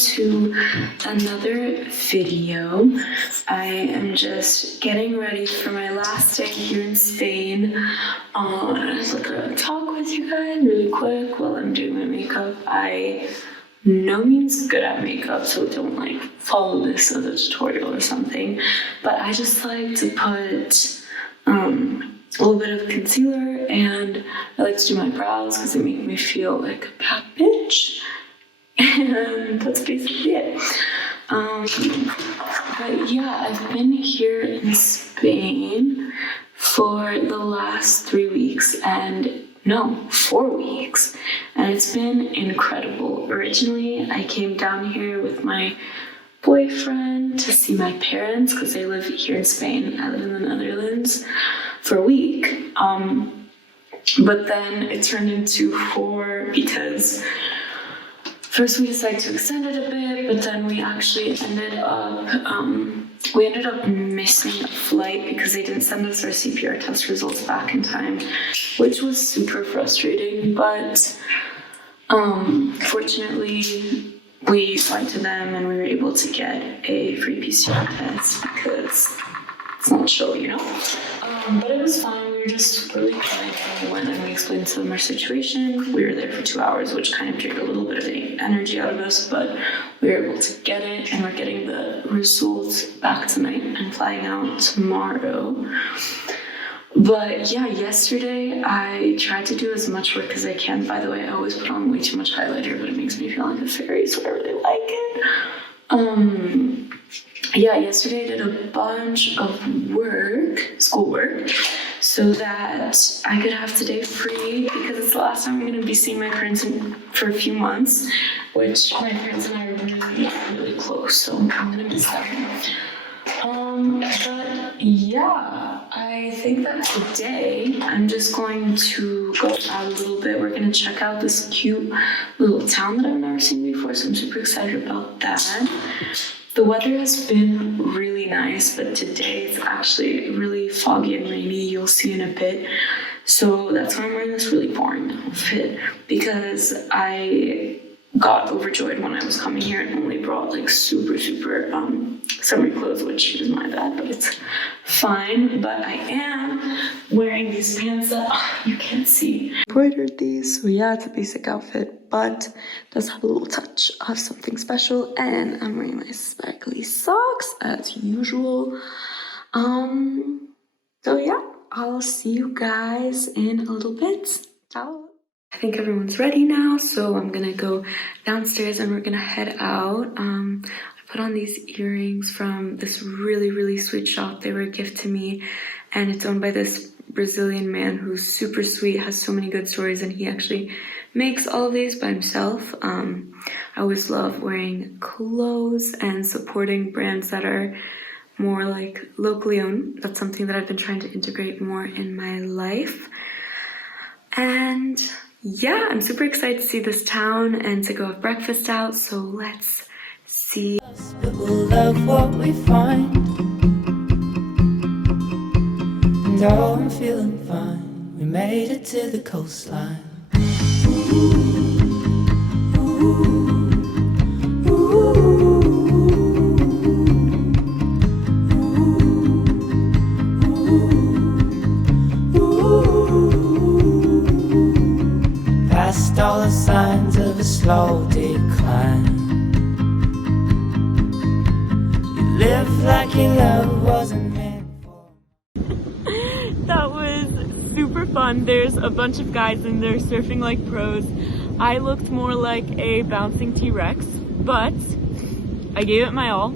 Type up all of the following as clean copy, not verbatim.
to another video. I am just getting ready for my last day here in Spain. I just like to talk with you guys really quick while I'm doing my makeup. I no means good at makeup, so don't like follow this as a tutorial or something, but I just like to put a little bit of concealer, and I like to do my brows because they make me feel like a bad bitch, and that's basically it. But yeah, I've been here in Spain for the last 3 weeks, and no, 4 weeks, and it's been incredible. Originally, I came down here with my boyfriend to see my parents because they live here in Spain. I live in the Netherlands for a week, but then it turned into 4 because first we decided to extend it a bit, but then we actually ended up missing a flight because they didn't send us our CPR test results back in time, which was super frustrating, but fortunately we lied to them and we were able to get a free PCR test because it's not chill, you know? But it was fine. We were just really quiet when we went and we explained to them our situation. We were there for 2 hours, which kind of drained a little bit of the energy out of us, but we were able to get it, and we're getting the results back tonight and flying out tomorrow. But yeah, yesterday I tried to do as much work as I can. By the way, I always put on way too much highlighter, but it makes me feel like a fairy, so I really like it. Yeah, yesterday I did a bunch of schoolwork, so that I could have today free because it's the last time I'm going to be seeing my parents for a few months, which my parents and I are really, really close, so I'm going to miss them. But yeah, I think that today I'm just going to go out a little bit. We're going to check out this cute little town that I've never seen before, so I'm super excited about that. The weather has been really nice, but today it's actually really foggy and rainy. You'll see in a bit. So that's why I'm wearing this really boring outfit, because I got overjoyed when I was coming here and only brought like super summery clothes, which is my bad, but it's fine. But I am wearing these pants that you can't see. I embroidered these, so yeah, it's a basic outfit, but it does have a little touch of something special. And I'm wearing my sparkly socks as usual. So yeah, I'll see you guys in a little bit. Ciao. I think everyone's ready now, so I'm gonna go downstairs and we're gonna head out. I put on these earrings from this really, really sweet shop. They were a gift to me, and it's owned by this Brazilian man who's super sweet, has so many good stories, and he actually makes all of these by himself. I always love wearing clothes and supporting brands that are more like locally owned. That's something that I've been trying to integrate more in my life. And yeah, I'm super excited to see this town and to go have breakfast out, so let's see. But we'll love what we find, and oh, I'm feeling fine. We made it to the coastline. Past all the signs of a slow decline. You live like your love wasn't meant for. That was super fun. There's a bunch of guys in there surfing like pros. I looked more like a bouncing T-Rex, but I gave it my all,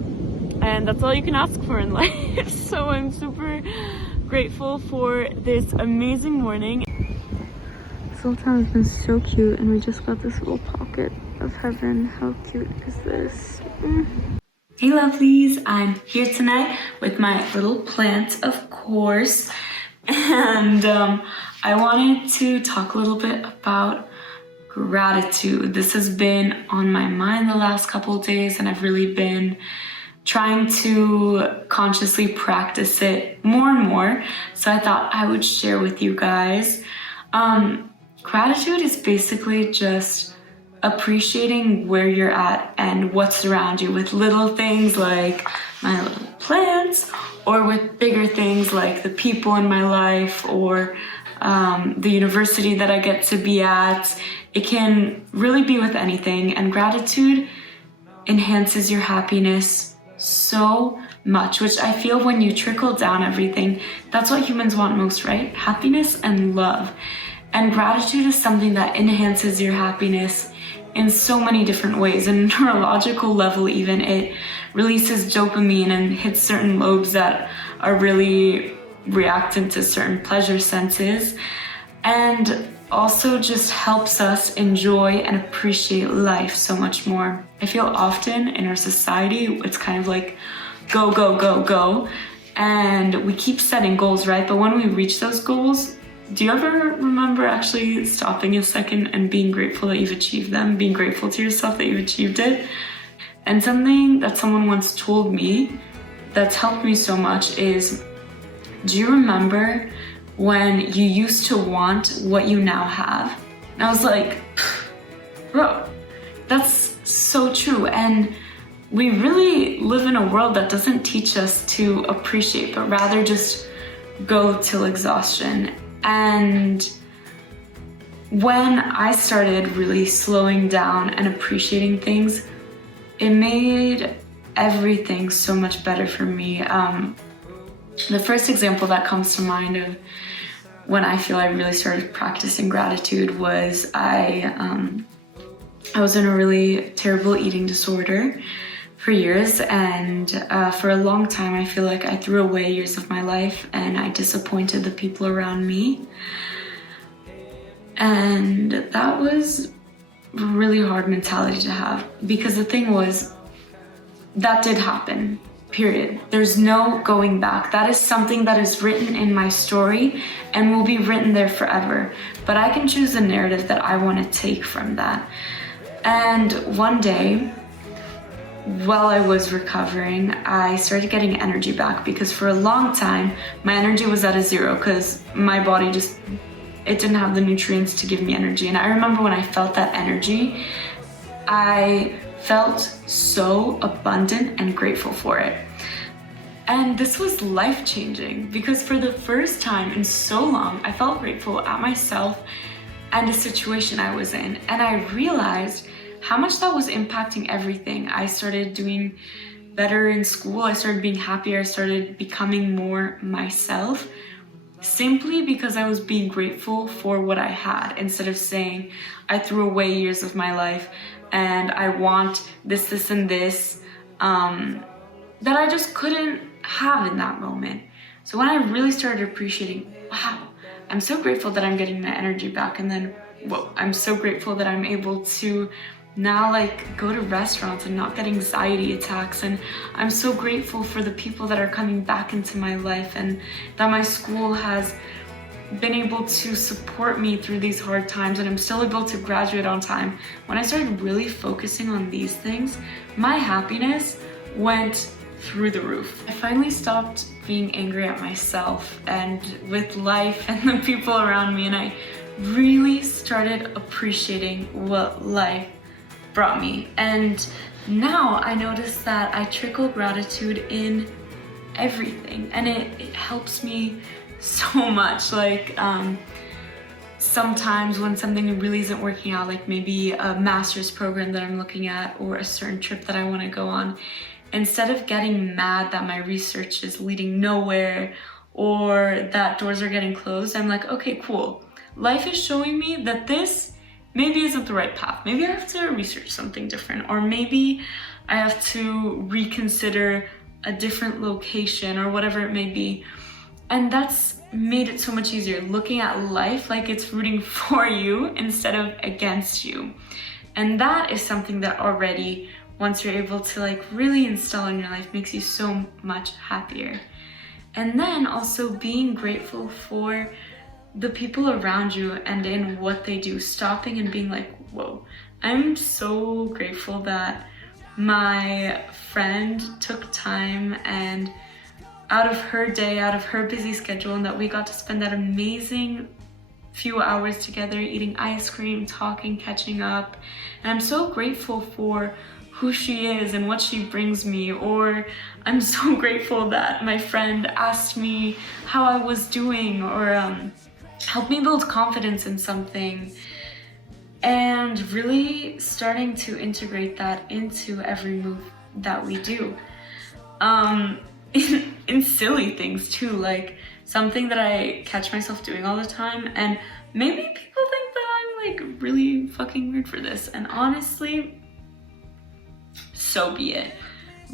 and that's all you can ask for in life. So I'm super grateful for this amazing morning. This whole town has been so cute, and we just got this little pocket of heaven. How cute is this? Hey lovelies, I'm here tonight with my little plant, of course, and I wanted to talk a little bit about gratitude. This has been on my mind the last couple of days, and I've really been trying to consciously practice it more and more, so I thought I would share with you guys. Gratitude is basically just appreciating where you're at and what's around you with little things like my little plants, or with bigger things like the people in my life, or the university that I get to be at. It can really be with anything, and gratitude enhances your happiness so much, which I feel when you trickle down everything, that's what humans want most, right? Happiness and love. And gratitude is something that enhances your happiness in so many different ways. And neurological level even, it releases dopamine and hits certain lobes that are really reactant to certain pleasure senses, and also just helps us enjoy and appreciate life so much more. I feel often in our society, it's kind of like go, go, go, go. And we keep setting goals, right? But when we reach those goals, do you ever remember actually stopping a second and being grateful that you've achieved them? Being grateful to yourself that you've achieved it? And something that someone once told me that's helped me so much is, do you remember when you used to want what you now have? And I was like, bro, that's so true. And we really live in a world that doesn't teach us to appreciate, but rather just go till exhaustion. And when I started really slowing down and appreciating things, it made everything so much better for me. The first example that comes to mind of when I feel I really started practicing gratitude was I was in a really terrible eating disorder for years, and for a long time I feel like I threw away years of my life and I disappointed the people around me. And that was a really hard mentality to have, because the thing was, that did happen, period. There's no going back. That is something that is written in my story and will be written there forever. But I can choose the narrative that I want to take from that. And one day, while I was recovering, I started getting energy back, because for a long time, my energy was at a zero because my body it didn't have the nutrients to give me energy. And I remember when I felt that energy, I felt so abundant and grateful for it. And this was life-changing, because for the first time in so long, I felt grateful at myself and the situation I was in. And I realized how much that was impacting everything. I started doing better in school, I started being happier, I started becoming more myself, simply because I was being grateful for what I had, instead of saying I threw away years of my life and I want this, this, and this that I just couldn't have in that moment. So when I really started appreciating, wow, I'm so grateful that I'm getting my energy back, and then, whoa, I'm so grateful that I'm able to now go to restaurants and not get anxiety attacks, and I'm so grateful for the people that are coming back into my life, and that my school has been able to support me through these hard times, and I'm still able to graduate on time. When I started really focusing on these things, my happiness went through the roof. I finally stopped being angry at myself and with life and the people around me, and I really started appreciating what life brought me. And now I notice that I trickle gratitude in everything, and it helps me so much. Sometimes when something really isn't working out, like maybe a master's program that I'm looking at, or a certain trip that I want to go on, instead of getting mad that my research is leading nowhere or that doors are getting closed, I'm like, okay, cool. Life is showing me that this maybe isn't the right path. Maybe I have to research something different, or maybe I have to reconsider a different location, or whatever it may be. And that's made it so much easier, looking at life like it's rooting for you instead of against you. And that is something that already, once you're able to really install in your life, makes you so much happier. And then also being grateful for the people around you and in what they do, stopping and being like, whoa, I'm so grateful that my friend took time and out of her day, out of her busy schedule, and that we got to spend that amazing few hours together, eating ice cream, talking, catching up. And I'm so grateful for who she is and what she brings me. Or I'm so grateful that my friend asked me how I was doing, or helped me build confidence in something. And really starting to integrate that into every move that we do. In silly things too, like something that I catch myself doing all the time, and maybe people think that I'm like really fucking weird for this, and honestly, so be it.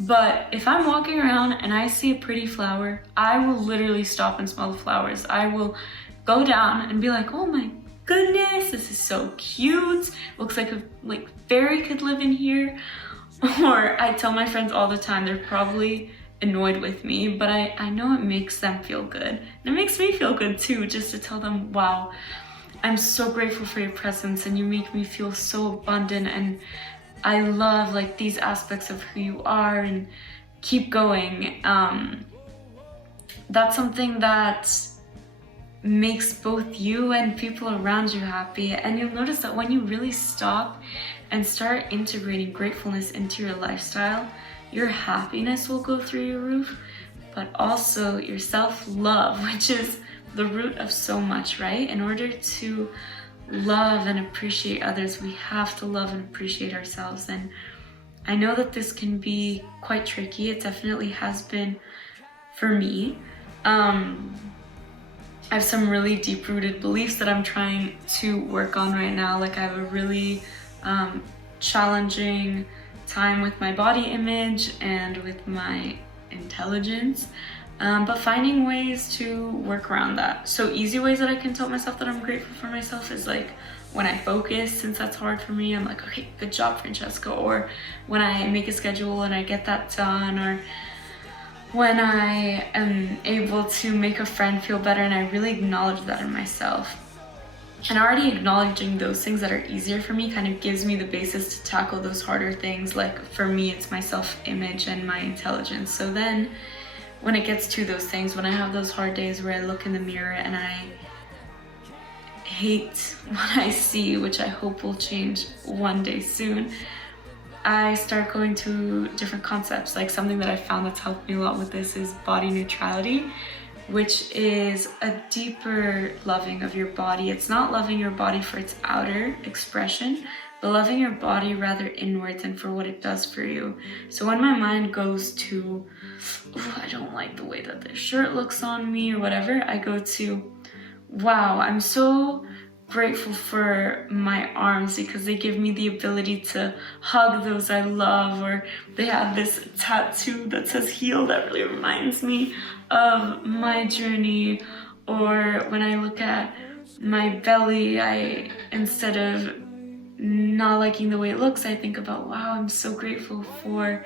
But if I'm walking around and I see a pretty flower, I will literally stop and smell the flowers. I will go down and be like, oh my goodness, this is so cute. Looks like a fairy could live in here. Or I tell my friends all the time, they're probably annoyed with me, but I know it makes them feel good. And it makes me feel good too, just to tell them, wow, I'm so grateful for your presence and you make me feel so abundant, and I love like these aspects of who you are, and keep going. That's something that makes both you and people around you happy. And you'll notice that when you really stop and start integrating gratefulness into your lifestyle, your happiness will go through your roof, but also your self-love, which is the root of so much, right? In order to love and appreciate others, we have to love and appreciate ourselves. And I know that this can be quite tricky. It definitely has been for me. I have some really deep-rooted beliefs that I'm trying to work on right now. Like I have a really challenging time with my body image and with my intelligence, but finding ways to work around that. So easy ways that I can tell myself that I'm grateful for myself is like when I focus, since that's hard for me, I'm like, okay, good job, Francesca. Or when I make a schedule and I get that done, or when I am able to make a friend feel better and I really acknowledge that in myself. And already acknowledging those things that are easier for me kind of gives me the basis to tackle those harder things. Like for me, it's my self-image and my intelligence. So then when it gets to those things, when I have those hard days where I look in the mirror and I hate what I see, which I hope will change one day soon, I start going to different concepts. Like something that I found that's helped me a lot with this is body neutrality, which is a deeper loving of your body. It's not loving your body for its outer expression, but loving your body rather inwards and for what it does for you. So when my mind goes to, I don't like the way that this shirt looks on me or whatever, I go to, wow, I'm so grateful for my arms because they give me the ability to hug those I love, or they have this tattoo that says heal that really reminds me of my journey. Or when I look at my belly, I, instead of not liking the way it looks, I think about, wow, I'm so grateful for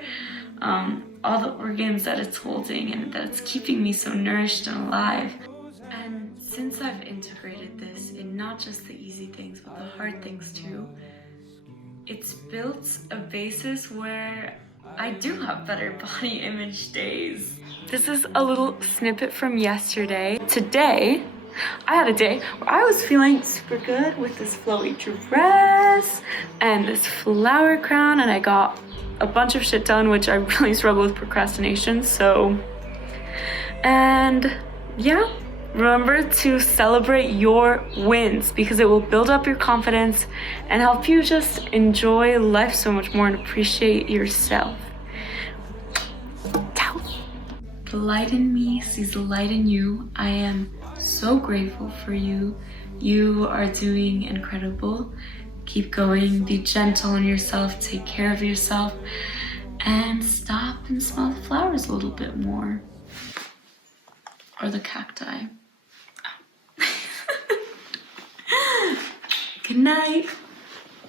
all the organs that it's holding and that it's keeping me so nourished and alive. And since I've integrated this in not just the easy things, but the hard things too, it's built a basis where I do have better body image days. This is a little snippet from yesterday. Today, I had a day where I was feeling super good with this flowy dress and this flower crown, and I got a bunch of shit done, which I really struggle with procrastination, so. And yeah, remember to celebrate your wins because it will build up your confidence and help you just enjoy life so much more and appreciate yourself. Ciao. The light in me sees the light in you. I am so grateful for you. You are doing incredible. Keep going, be gentle on yourself, take care of yourself, and stop and smell the flowers a little bit more. Or the cacti. Good night.